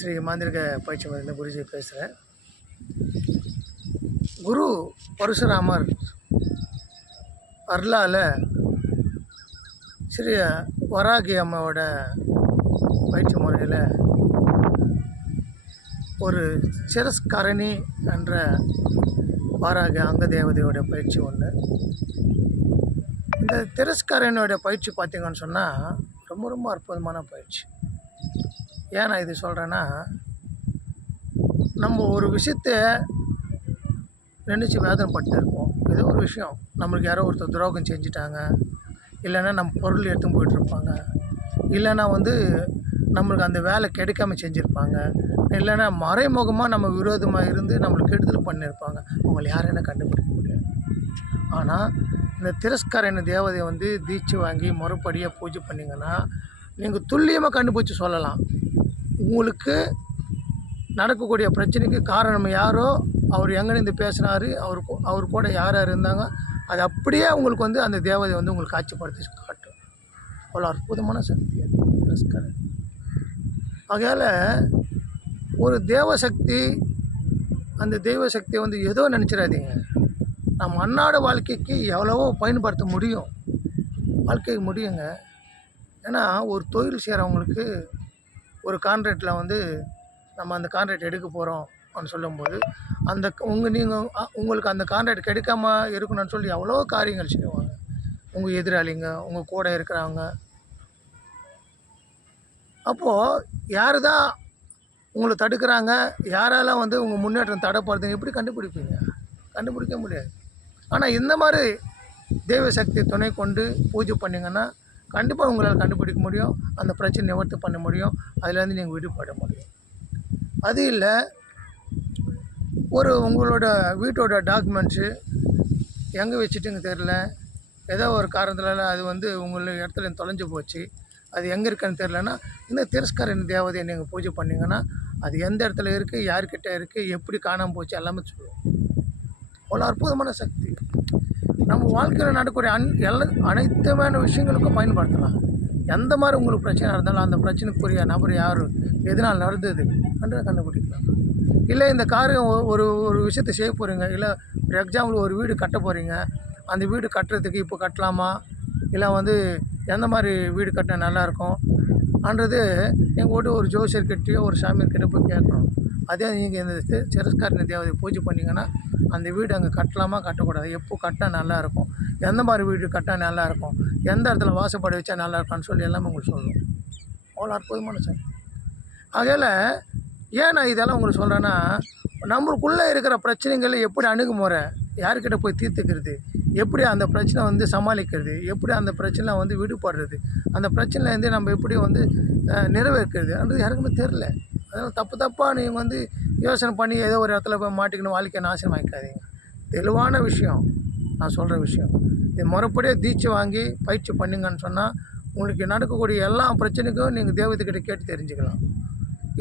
ஸ்ரீ மாந்திரிக பயிற்சி மையத்தில் குருஜி பேசுகிறேன். குரு பரசுராமர் அருளால் ஸ்ரீ வராகி அம்மாவோட பயிற்சி முறையில் ஒரு சிரஸ்கரணி என்ற வாராகி அங்க தேவதையோட பயிற்சி ஒன்று. இந்த திரஸ்கரணியோட பயிற்சி பார்த்திங்கன்னு சொன்னால் ரொம்ப ரொம்ப அற்புதமான பயிற்சி. ஏன் நான் இது சொல்கிறேன்னா, நம்ம ஒரு விஷயத்தை நினச்சி வேதனைப்பட்டு இருப்போம். ஏதோ ஒரு விஷயம் நம்மளுக்கு யாரோ ஒருத்தர் துரோகம் செஞ்சுட்டாங்க, இல்லைன்னா நம்ம பொருள் எடுத்துன்னு போயிட்டுருப்பாங்க, இல்லைன்னா நம்மளுக்கு அந்த வேலை கிடைக்காம செஞ்சுருப்பாங்க, இல்லைன்னா மறைமுகமாக நம்ம விரோதமாக இருந்து நம்மளுக்கு கெடுதல் பண்ணியிருப்பாங்க. அவங்களை யாரையும் கண்டுபிடிக்க முடியாது. ஆனால் இந்த திரஸ்கரணி தேவதையை தீட்சை வாங்கி முறைப்படியாக பூஜை பண்ணிங்கன்னா நீங்கள் துல்லியமாக கண்டுபிடிச்சி சொல்லலாம். உங்களுக்கு நடக்கக்கூடிய பிரச்சனைக்கு காரணம் யாரோ, அவர் எங்கேருந்து பேசுனார், அவர் கூட யார் யார் இருந்தாங்க, அது அப்படியே உங்களுக்கு அந்த தேவதை உங்களுக்கு காட்சிப்படுத்தி காட்டும். அவ்வளோ அற்புதமான சக்தி அது திரஸ்கரணி. ஆகையால் ஒரு தேவசக்தி, அந்த தெய்வ சக்தியை ஏதோ நினச்சிடாதீங்க. நம்ம அன்றாட வாழ்க்கைக்கு எவ்வளவோ பயன்படுத்த முடியும், வாழ்க்கைக்கு முடியுங்க. ஏன்னா ஒரு தொழில் செய்கிறவங்களுக்கு ஒரு கான்ட்ராக்டில் நம்ம அந்த கான்ட்ராக்ட் எடுக்க போகிறோம் அப்படின்னு சொல்லும்போது உங்களுக்கு அந்த கான்ட்ராக்ட் கிடைக்காம இருக்கணும்னு சொல்லி எவ்வளோ காரியங்கள் செய்வாங்க. உங்கள் எதிராளிங்க, உங்கள் கூட இருக்கிறவங்க. அப்போது யார் தான் உங்களை தடுக்கிறாங்க, யாரால உங்கள் முன்னேற்றம் தடைப்படுறதுன்னு எப்படி கண்டுபிடிப்பீங்க? கண்டுபிடிக்க முடியாது. ஆனால் இந்த மாதிரி தெய்வ சக்தி துணை கொண்டு பூஜை பண்ணிங்கன்னா கண்டிப்பாக உங்களால் கண்டுபிடிக்க முடியும். அந்த பிரச்சனை நிவர்த்தி பண்ண முடியும். அதுலேருந்து நீங்கள் விடுபட முடியும். அது இல்லை, உங்களோட வீட்டோட டாக்குமெண்ட்ஸு எங்கே வச்சுட்டுங்க தெரில, ஏதோ ஒரு காரணத்தில் அது உங்களோட இடத்துல தொலைஞ்சு போச்சு, அது எங்கே இருக்குன்னு தெரிலன்னா இந்த திரஸ்கரணி தேவதையை நீங்கள் பூஜை பண்ணிங்கன்னா அது எந்த இடத்துல இருக்குது, யார்கிட்ட இருக்குது, எப்படி காணாமல் போச்சு எல்லாமே சொல்லுவோம். அவ்வளோ அற்புதமான சக்தி. நம்ம வாழ்க்கையில் நடக்கக்கூடிய அனைத்துமான விஷயங்களுக்கும் பயன்படுத்தலாம். எந்த மாதிரி உங்களுக்கு பிரச்சனை இருந்தாலும் அந்த பிரச்சனைக்குரிய நபர் யார், எதனால் நடந்தது என்றதை கண்டுபிடிக்கலாம். இல்லை இந்த காரியம் ஒரு விஷயத்தை செய்ய போகிறீங்க, இல்லை ஒரு எக்ஸாம்பிள் ஒரு வீடு கட்ட போகிறீங்க, அந்த வீடு கட்டுறதுக்கு இப்போ கட்டலாமா, இல்லை எந்த மாதிரி வீடு கட்டினா நல்லாயிருக்கும் என்றது நீங்கள் ஒரு ஜோசியர்கிட்டையோ ஒரு சாமியார்கிட்ட போய் கேட்கணும். அதே நீங்கள் இந்த திரஸ்கரணி தேவதை பூஜை பண்ணிங்கன்னா அந்த வீடு அங்கே கட்டலாமா கட்டக்கூடாது, எப்போ கட்டினா நல்லாயிருக்கும், எந்த மாதிரி வீடு கட்டினா நல்லாயிருக்கும், எந்த இடத்துல வாசப்படி வச்சா நல்லாயிருக்கும்னு சொல்லி எல்லாமே உங்களுக்கு சொல்லணும். அவ்வளோ அற்புதமான சக்தி. ஆகையால் ஏன் நான் இதெல்லாம் உங்களுக்கு சொல்கிறேன்னா, நம்மளுக்குள்ளே இருக்கிற பிரச்சனைகளை எப்படி அணுகுமுறை, யார்கிட்ட போய் தீர்த்துக்கிறது, எப்படி அந்த பிரச்சனை சமாளிக்கிறது, எப்படி அந்த பிரச்சனை விடுபடுறது, அந்த பிரச்சனைலேருந்து நம்ம எப்படி நிறைவேற்கிறதுன்றது யாருக்குமே தெரில. அதனால் தப்பாக நீங்கள் யோசனை பண்ணி ஏதோ ஒரு இடத்துல போய் மாட்டிக்கணும், வாழ்க்கையை நாசனம் வாங்கிக்காதீங்க. தெளிவான விஷயம் நான் சொல்கிற விஷயம். இது முறைப்படியாக தீட்சை வாங்கி பயிற்சி பண்ணுங்கன்னு சொன்னால் உங்களுக்கு நடக்கக்கூடிய எல்லா பிரச்சனைக்கும் நீங்கள் தெய்வத்துக்கிட்ட கேட்டு தெரிஞ்சுக்கலாம்.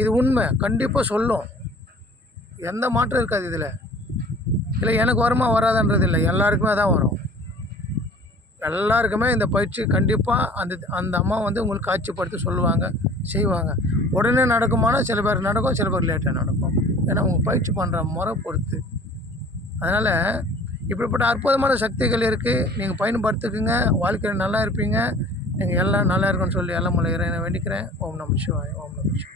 இது உண்மை, கண்டிப்பாக சொல்லும், எந்த மாற்றம் இருக்காது இதில். இல்லை எனக்கு வருமா வராதுன்றது இல்லை, எல்லாருக்குமே தான் வரும். எல்லாருக்குமே இந்த பயிற்சி கண்டிப்பாக அந்த அம்மா உங்களுக்கு காட்சிப்படுத்தி சொல்லுவாங்க, செய்வாங்க. உடனே நடக்குமானா சில பேர் நடக்கும், சில பேர் லேட்டாக நடக்கும். ஏன்னா உங்கள் பயிற்சி பண்ணுற முறை பொறுத்து. அதனால் இப்படிப்பட்ட அற்புதமான சக்திகள் இருக்குது, நீங்கள் பயன்படுத்திக்குங்க. வாழ்க்கையில் நல்லா இருப்பீங்க. நீங்கள் எல்லாம் நல்லா இருக்குன்னு சொல்லி எல்லாம் இறைவனை வேண்டிக்கிறேன். ஓம் நம சிவாய, ஓம் நம சிவாய.